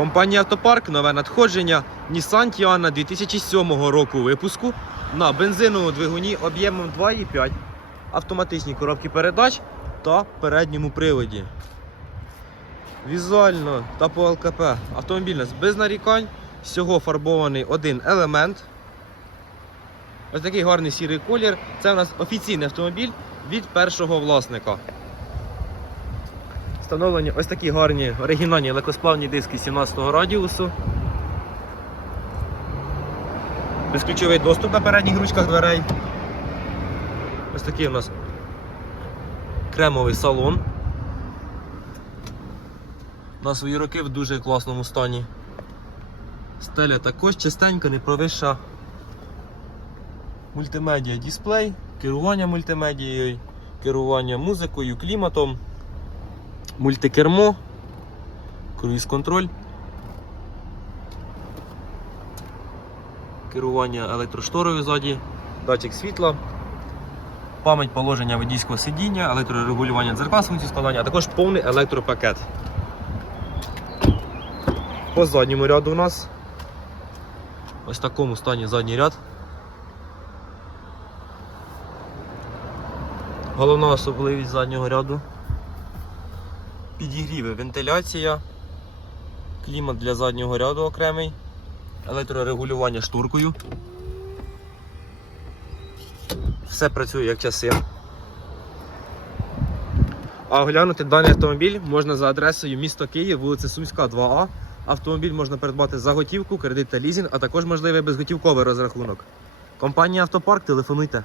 Компанія Автопарк, нове надходження Nissan Tiana 2007 року випуску на бензиновому двигуні об'ємом 2,5, автоматичній коробці передач та передньому приводі. Візуально та по ЛКП автомобіль нас без нарікань, всього фарбований один елемент. Ось такий гарний сірий колір. Це у нас офіційний автомобіль від першого власника. Встановлені ось такі гарні оригінальні легкосплавні диски 17 радіусу. Безключовий доступ на передніх ручках дверей. Ось такий у нас кремовий салон. На свої роки в дуже класному стані. Стеля також чистенька, не провища. Мультимедіа дисплей, керування мультимедією, керування музикою, кліматом мультикермо, круїз-контроль, керування електрошторою ззаді, датчик світла, пам'ять положення водійського сидіння, електрорегулювання дзеркал з функції складання, а також повний електропакет. По задньому ряду у нас ось в такому стані задній ряд. Головна особливість заднього ряду підігріви, вентиляція, клімат для заднього ряду окремий, електрорегулювання шторкою. Все працює як часи. А оглянути даний автомобіль можна за адресою місто Київ, вулиця Сумська, 2А. Автомобіль можна придбати за готівку, кредит та лізінг, а також можливий безготівковий розрахунок. Компанія Автопарк, телефонуйте.